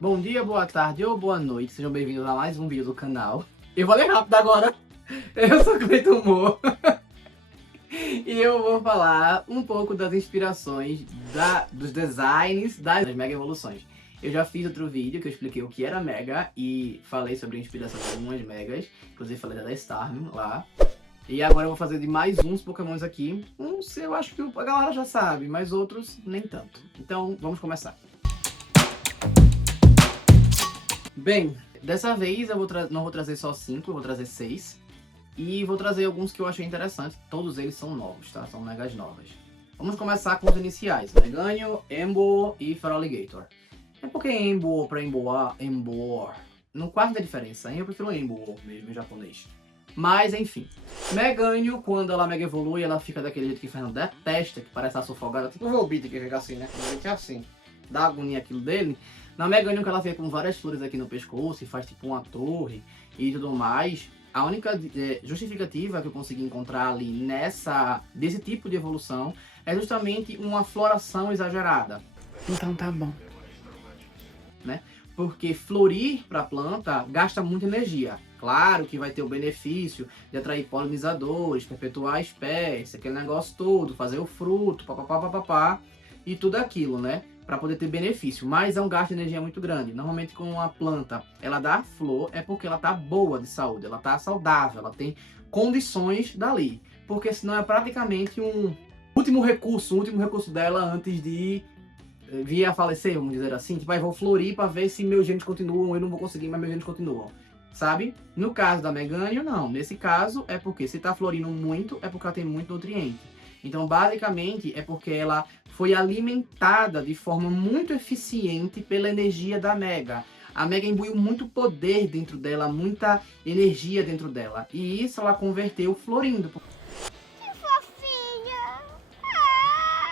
Bom dia, boa tarde ou boa noite, sejam bem-vindos a mais um vídeo do canal. Eu vou ler rápido agora, eu sou Cleiton Mo e eu vou falar um pouco das inspirações dos designs das Mega Evoluções. Eu já fiz outro vídeo que eu expliquei o que era Mega e falei sobre a inspiração de algumas Megas, inclusive falei da Starmie lá. E agora eu vou fazer de mais uns Pokémons aqui, uns eu acho que a galera já sabe, mas outros nem tanto. Então vamos começar. Bem, dessa vez eu não vou trazer só 5, eu vou trazer 6. E vou trazer alguns que eu achei interessantes. Todos eles são novos, tá? São megas novas. Vamos começar com os iniciais. Meganio, Emboar e Feraligatr. É porque Emboar pra Emboar não quase tem diferença. Eu prefiro Emboar mesmo em japonês. Mas enfim. Meganio, quando ela mega evolui, ela fica daquele jeito que o Fernando detesta, que parece estar sufogada. Tipo o Volbeat que fica assim, né? Que é assim. Dá agonia aquilo dele. Na Meganium que ela fica com várias flores aqui no pescoço e faz tipo uma torre e tudo mais. A única justificativa que eu consegui encontrar ali desse tipo de evolução é justamente uma floração exagerada. Então tá bom. Né? Porque florir para a planta gasta muita energia. Claro que vai ter o benefício de atrair polinizadores, perpetuar a espécie, aquele negócio todo, fazer o fruto, papapá, e tudo aquilo, né? Para poder ter benefício, mas é um gasto de energia muito grande. Normalmente quando uma planta ela dá flor é porque ela tá boa de saúde, ela tá saudável, ela tem condições dali, porque senão é praticamente um último recurso dela antes de vir a falecer, vamos dizer assim. Tipo, vou florir para ver se meus genes continuam, eu não vou conseguir, mas meus genes continuam, sabe? No caso da Meganio, não. Nesse caso é porque se tá florindo muito é porque ela tem muito nutriente. Então, basicamente, é porque ela foi alimentada de forma muito eficiente pela energia da Mega. A Mega imbuiu muito poder dentro dela, muita energia dentro dela. E isso ela converteu florindo. Que fofinha!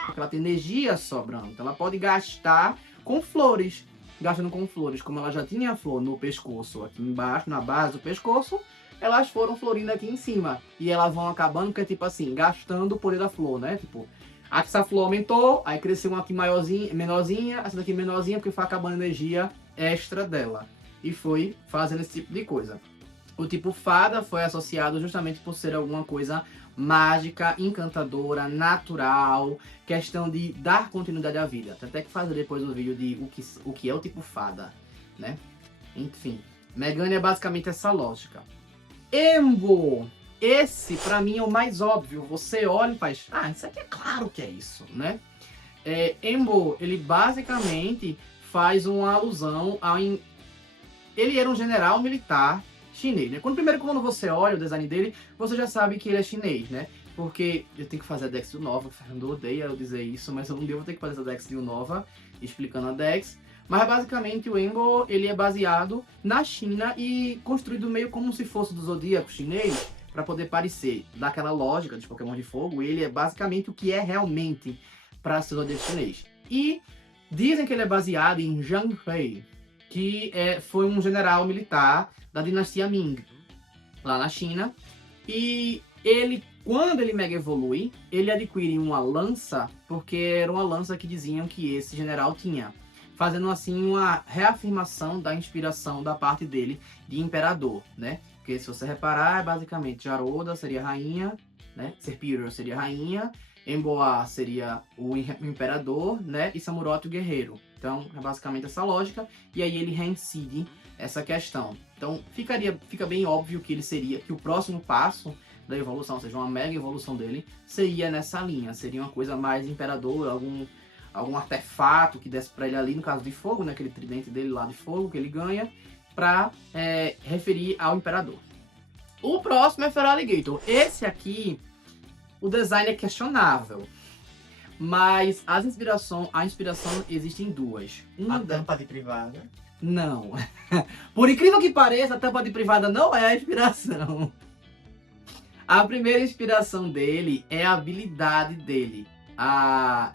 Porque ela tem energia sobrando. Então, ela pode gastar com flores. Gastando com flores. Como ela já tinha flor no pescoço, aqui embaixo, na base do pescoço, elas foram florindo aqui em cima. E elas vão acabando, porque é tipo assim, gastando o poder da flor, né? Tipo, essa flor aumentou, aí cresceu uma aqui maiorzinha, menorzinha, essa daqui menorzinha, porque foi acabando a energia extra dela. E foi fazendo esse tipo de coisa. O tipo fada foi associado justamente por ser alguma coisa mágica, encantadora, natural, questão de dar continuidade à vida. Tem até que fazer depois um vídeo de o que é o tipo fada, né? Enfim, Meganio é basicamente essa lógica. Emboar. Esse, pra mim, é o mais óbvio. Você olha e faz, isso aqui é claro que é isso, né? Emboar, ele basicamente faz uma alusão ao... Ele era um general militar chinês, né? Quando você olha o design dele, você já sabe que ele é chinês, né? Porque eu tenho que fazer a Dex de Unova, o Fernando odeia eu dizer isso, mas um dia eu vou ter que fazer essa Dex de Unova, explicando a Dex. Mas basicamente o Emboar, ele é baseado na China e construído meio como se fosse do Zodíaco chinês, para poder parecer daquela lógica dos Pokémon de fogo. Ele é basicamente o que é realmente para ser o Zodíaco chinês. E dizem que ele é baseado em Zhang Fei, que foi um general militar da dinastia Ming, lá na China. E ele, quando ele mega evolui, ele adquire uma lança, porque era uma lança que diziam que esse general tinha, fazendo assim uma reafirmação da inspiração da parte dele de imperador, né? Porque se você reparar, basicamente Jaroda seria rainha, né? Serperior seria rainha, Emboar seria o imperador, né? E Samurott o guerreiro. Então é basicamente essa lógica, e aí ele reincide essa questão. Então fica bem óbvio que que o próximo passo da evolução, ou seja, uma mega evolução dele, seria nessa linha, seria uma coisa mais imperador, algum artefato que desse pra ele ali, no caso de fogo, né, aquele tridente dele lá de fogo que ele ganha, pra referir ao imperador. O próximo é Feraligatr. Esse aqui, o design é questionável, mas a inspiração existe em duas. A tampa de privada. Não. Por incrível que pareça, a tampa de privada não é a inspiração. A primeira inspiração dele é a habilidade dele.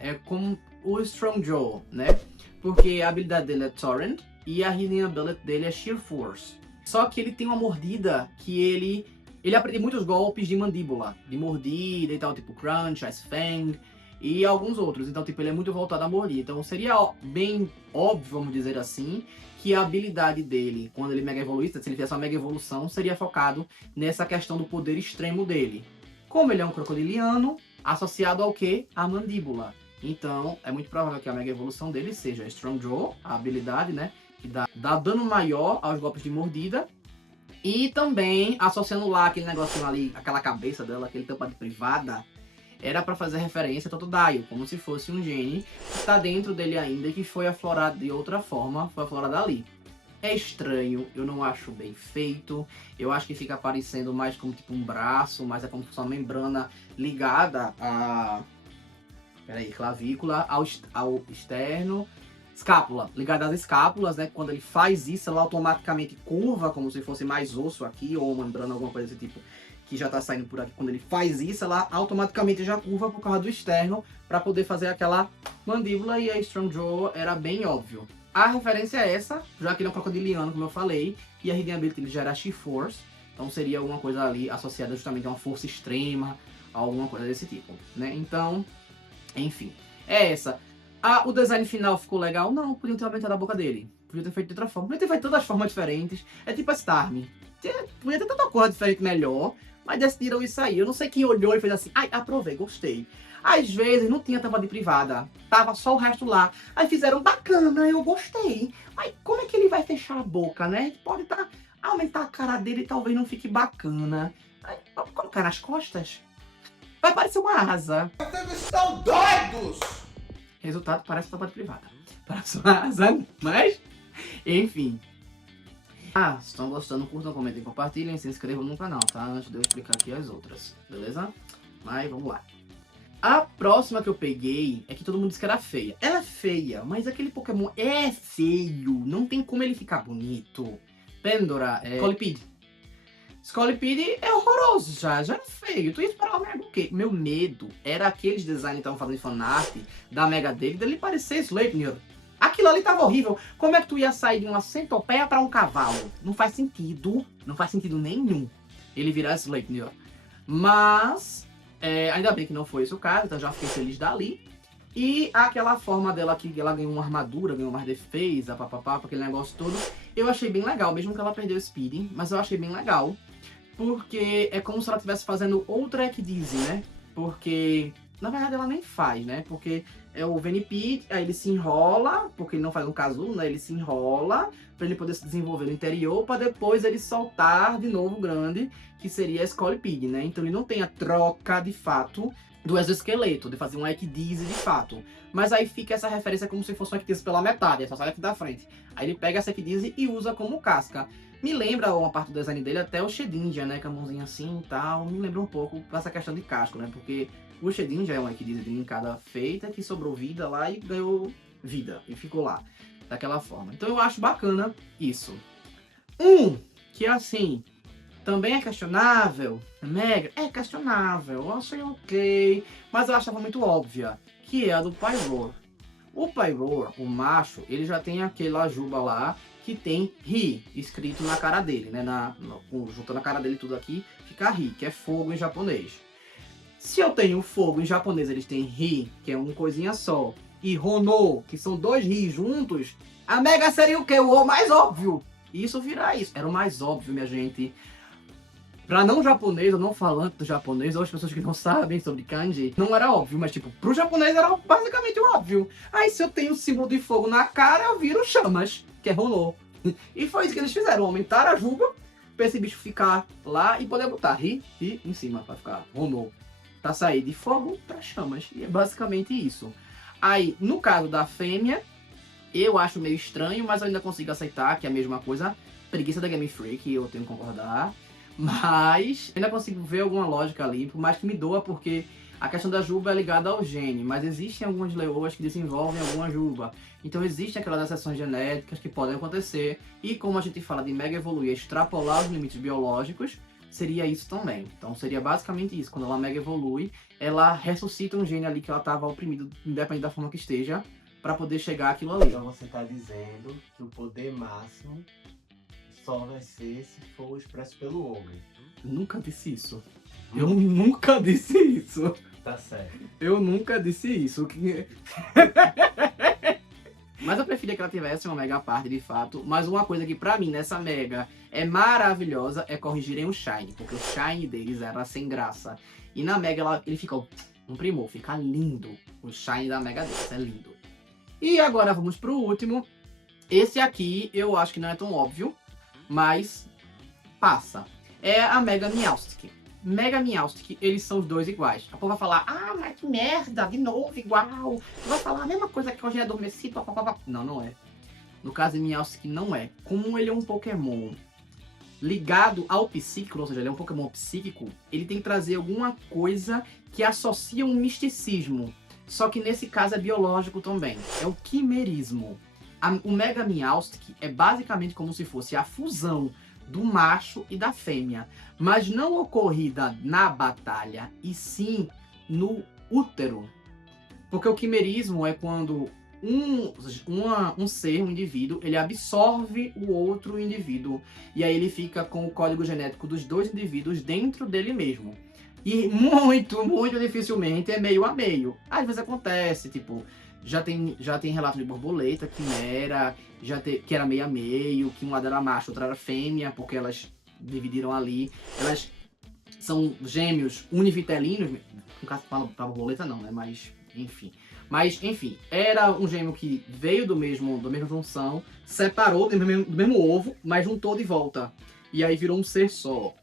É como o Strong Jaw, né? Porque a habilidade dele é Torrent e a Healing Ability dele é Sheer Force. Só que ele tem uma mordida que ele aprende muitos golpes de mandíbula, de mordida e tal, tipo Crunch, Ice Fang. e alguns outros. Então, tipo, ele é muito voltado a morder. Então, seria bem óbvio, vamos dizer assim, que a habilidade dele, quando ele mega evoluísse, se ele fizesse uma mega evolução, seria focado nessa questão do poder extremo dele. Como ele é um crocodiliano, associado ao quê? A mandíbula. Então, é muito provável que a mega evolução dele seja Strong Jaw, a habilidade, né? Que dá dano maior aos golpes de mordida. E também, associando lá aquele negocinho ali, aquela cabeça dela, aquele tampa de privada, era para fazer referência a Totodile, como se fosse um gene que está dentro dele ainda e que foi aflorado de outra forma, foi aflorado ali. É estranho, eu não acho bem feito, eu acho que fica parecendo mais como tipo um braço, mas é como se fosse uma membrana ligada a... clavícula, ao externo, escápula, ligada às escápulas, né? Quando ele faz isso, ela automaticamente curva, como se fosse mais osso aqui, ou membrana, alguma coisa desse tipo, que já tá saindo por aqui. Quando ele faz isso, ela automaticamente já curva por causa do externo, para poder fazer aquela mandíbula, e a Strong Jaw era bem óbvio. A referência é essa, já que ele é um crocodiliano, como eu falei, e a Hidden Ability já era She-Force, então seria alguma coisa ali associada justamente a uma força extrema, alguma coisa desse tipo, né? Então, enfim, é essa. O design final ficou legal? Não, podiam ter aumentado a boca dele. Podia ter feito de outra forma. Podia ter feito todas as formas diferentes. É tipo a Starmie. Podia ter tanta coisa diferente melhor, mas decidiram isso aí. Eu não sei quem olhou e fez assim, ai, aprovei, gostei. Às vezes não tinha tampa de privada, tava só o resto lá. Aí fizeram bacana, eu gostei. Mas como é que ele vai fechar a boca, né? Pode aumentar a cara dele e talvez não fique bacana. Aí, vamos colocar nas costas? Vai parecer uma asa. Vocês estão doidos! Resultado, parece tampa de privada. Parece uma asa, mas... Enfim. Se estão gostando, curtam, comentem, compartilhem, se inscrevam no canal, tá? Antes de eu explicar aqui as outras, beleza? Mas vamos lá. A próxima que eu peguei é que todo mundo disse que era feia. Ela é feia, mas aquele Pokémon é feio. Não tem como ele ficar bonito. Pandora, Scolipede. Scolipede é horroroso já é feio. Tu ia esperar o Mega o quê? Meu medo era aqueles designs que estavam fazendo fanart da Mega dele parecer Sleipnir. Aquilo ali tava horrível. Como é que tu ia sair de uma centopeia pra um cavalo? Não faz sentido. Não faz sentido nenhum ele virar Sleipnir. Mas, ainda bem que não foi esse o caso, então já fiquei feliz dali. E aquela forma dela que ela ganhou uma armadura, ganhou mais defesa, papapá, aquele negócio todo, eu achei bem legal, mesmo que ela perdeu o Speed, mas eu achei bem legal. Porque é como se ela estivesse fazendo outra Ekdizzy, né? Porque, na verdade, ela nem faz, né? Porque é o Venipede, aí ele se enrola, porque ele não faz um casulo, né? Ele se enrola para ele poder se desenvolver no interior, para depois ele soltar de novo grande, que seria a Scolipede, né? Então ele não tem a troca, de fato, do exoesqueleto, de fazer um Ekdizzy de fato. Mas aí fica essa referência como se fosse um Ekdizzy pela metade, é só sai aqui da frente. Aí ele pega essa Ekdizzy e usa como casca. Me lembra uma parte do design dele até o Shedinja, né? Com a mãozinha assim e tal. Me lembra um pouco essa questão de casco, né? Porque o Shedinja é uma Ekdizzy de linkada feita que sobrou vida lá e ganhou vida. E ficou lá, daquela forma. Então eu acho bacana isso. Que assim, também é questionável. Mega, é questionável. Eu achei ok. Mas eu achava muito óbvia. Que é a do Pyroar. O Pyroar, o macho, ele já tem aquela juba lá que tem Ri escrito na cara dele, né? Juntando a cara dele tudo aqui, fica Ri, que é fogo em japonês. Se eu tenho fogo em japonês, eles têm Ri, que é uma coisinha só, e Hono, que são dois Ri juntos, a Mega seria o quê? O mais óbvio. Isso virá isso. Era o mais óbvio, minha gente. Pra não japonês, ou não falante do japonês, ou as pessoas que não sabem sobre kanji, não era óbvio, mas tipo, pro japonês era basicamente óbvio. Aí se eu tenho o símbolo de fogo na cara, eu viro chamas, que é Hono. E foi isso que eles fizeram, aumentaram a juba, pra esse bicho ficar lá e poder botar Ri em cima, pra ficar Hono. Pra sair de fogo pra chamas, e é basicamente isso. Aí, no caso da fêmea, eu acho meio estranho, mas eu ainda consigo aceitar que é a mesma coisa. Preguiça da Game Freak, eu tenho que concordar. Mas ainda consigo ver alguma lógica ali, por mais que me doa, porque a questão da juba é ligada ao gene, mas existem algumas leoas que desenvolvem alguma juba. Então existem aquelas exceções genéticas que podem acontecer, e como a gente fala de mega evoluir, extrapolar os limites biológicos, seria isso também. Então seria basicamente isso, quando ela mega evolui, ela ressuscita um gene ali que ela estava oprimido, independente da forma que esteja, para poder chegar àquilo ali. Então você está dizendo que o poder máximo só vai ser se for expresso pelo Ogre. Nunca disse isso. Eu nunca disse isso. Tá certo. Eu nunca disse isso. Mas eu preferia que ela tivesse uma mega parte de fato. Mas uma coisa que pra mim nessa mega é maravilhosa é corrigirem o shine. Porque o shine deles era sem graça. E na mega ele fica um primor, fica lindo. O shine da mega deles é lindo. E agora vamos pro último. Esse aqui eu acho que não é tão óbvio, mas passa. É a Mega Meowstic. Mega Meowstic, eles são os dois iguais. A povo vai falar, ah, mas que merda, de novo, igual. Tu vai falar a mesma coisa que hoje é adormecido, papapá. Não, não é. No caso de Meowstic, não é. Como ele é um Pokémon ligado ao psíquico, ou seja, ele é um Pokémon psíquico, ele tem que trazer alguma coisa que associa um misticismo. Só que nesse caso é biológico também. É o quimerismo. O Mega Meowstic é basicamente como se fosse a fusão do macho e da fêmea, mas não ocorrida na batalha, e sim no útero. Porque o quimerismo é quando um ser, um indivíduo, ele absorve o outro indivíduo, e aí ele fica com o código genético dos dois indivíduos dentro dele mesmo. E muito, muito dificilmente é meio a meio. Às vezes acontece, tipo, já tem relato de borboleta, quimera, que era meio a meio, que um lado era macho, outro era fêmea, porque elas dividiram ali. Elas são gêmeos univitelinos, no caso pra borboleta não, né, mas enfim. Mas enfim, era um gêmeo que veio da mesma junção, separou do mesmo ovo, mas juntou de volta. E aí virou um ser só.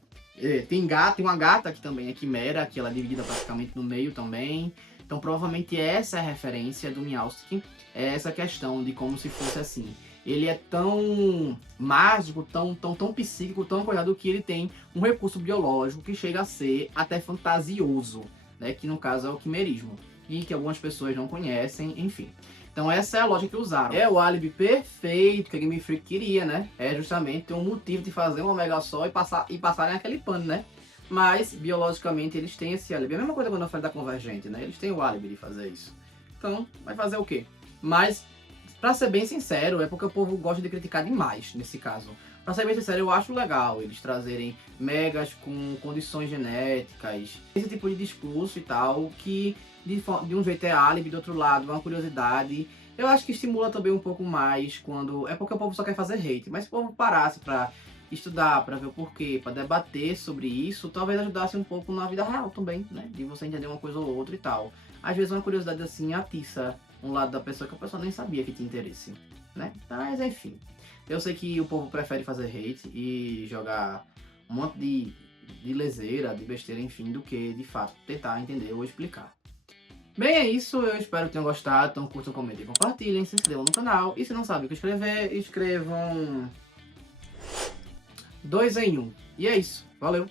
Tem uma gata que também é quimera, que ela é dividida praticamente no meio também. Então provavelmente essa é a referência do Meowstic, é essa questão de como se fosse assim. Ele é tão mágico, tão psíquico, tão cuidado que ele tem um recurso biológico que chega a ser até fantasioso, né? Que no caso é o quimerismo, e que algumas pessoas não conhecem, enfim. Então essa é a lógica que usaram. É o álibi perfeito que a Game Freak queria, né? É justamente ter um motivo de fazer uma Mega só e passarem aquele pano, né? Mas, biologicamente, eles têm esse álibi. É a mesma coisa quando eu falei da Convergente, né? Eles têm o álibi de fazer isso. Então, vai fazer o quê? Mas, pra ser bem sincero, é porque o povo gosta de criticar demais, nesse caso. Pra ser bem sincero, eu acho legal eles trazerem megas com condições genéticas, esse tipo de discurso e tal, que de um jeito é álibi, do outro lado é uma curiosidade. Eu acho que estimula também um pouco mais quando... É porque o povo só quer fazer hate, mas se o povo parasse pra estudar, para ver o porquê, para debater sobre isso, talvez ajudasse um pouco na vida real também, né? De você entender uma coisa ou outra e tal. Às vezes uma curiosidade assim atiça um lado da pessoa que a pessoa nem sabia que tinha interesse, né? Mas enfim, eu sei que o povo prefere fazer hate e jogar um monte de leseira, de besteira, enfim, do que de fato tentar entender ou explicar. Bem, é isso, eu espero que tenham gostado, então curtam, comentem, compartilhem, se inscrevam no canal, e se não sabem o que escrever, escrevam 2 em 1. E é isso. Valeu!